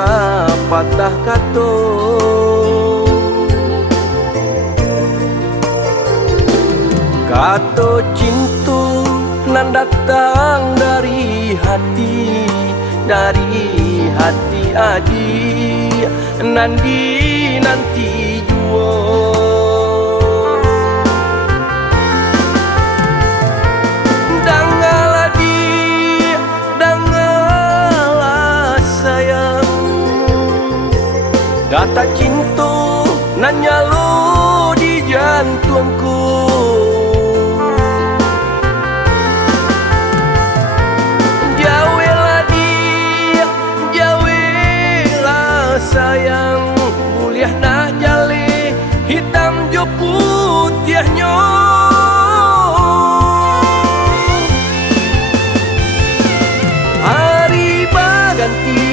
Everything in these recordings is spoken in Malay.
sapatah kato kato cintu nan datang dari hati adi nanti juo data cintu nanya lu di jantungku jauhlah dia, jauhlah sayang muliah nak jali hitam jo putihnya hari berganti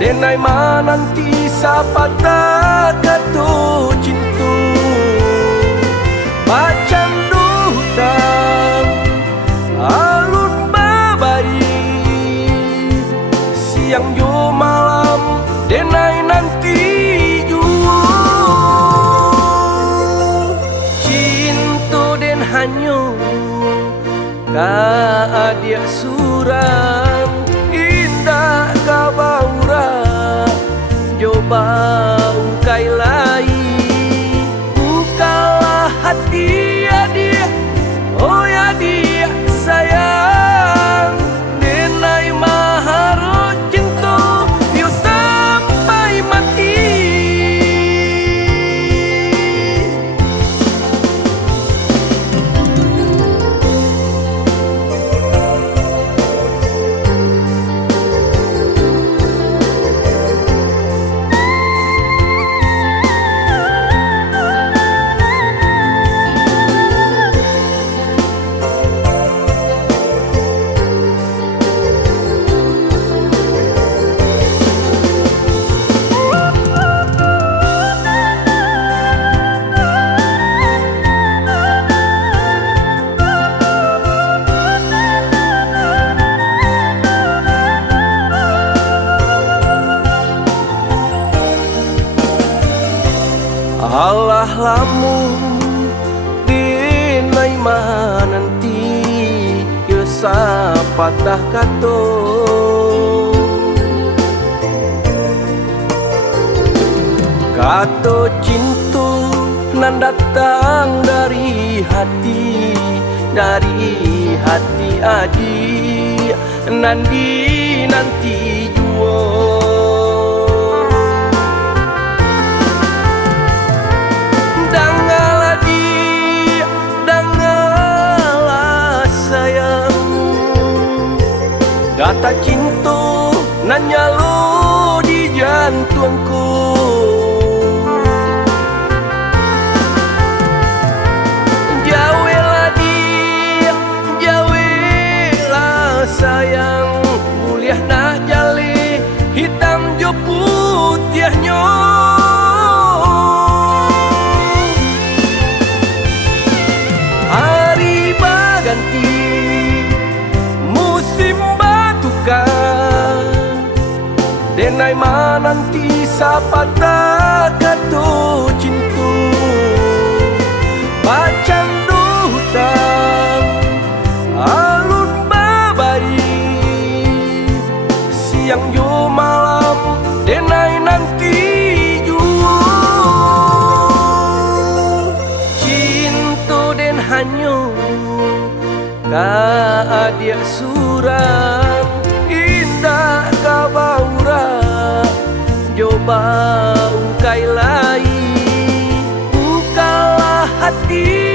denai mananti sapatah kato cintu pacan duhutang alun babai siang jo malam denai nanti juo cintu den hanyo ka adia surang indah ka baura coba ungkai lai bukalah hati ya dia oh ya dia sayang denai maharo cinta yo sampai mati Allah lamu dinai mananti yo sapatah kato kato cintu nan datang dari hati adi nanti juo data cintu nanya lu di jantungku jauhlah dia, jauhlah sayang muliah nak jali hitam jo putihnya hari berganti denai mananti sapatah kato cintu pacan duhutang alun babai siang jo malam denai nanti juo cintu den hanyo ka adia surang indah ka baura coba ungkai lai bukalah hati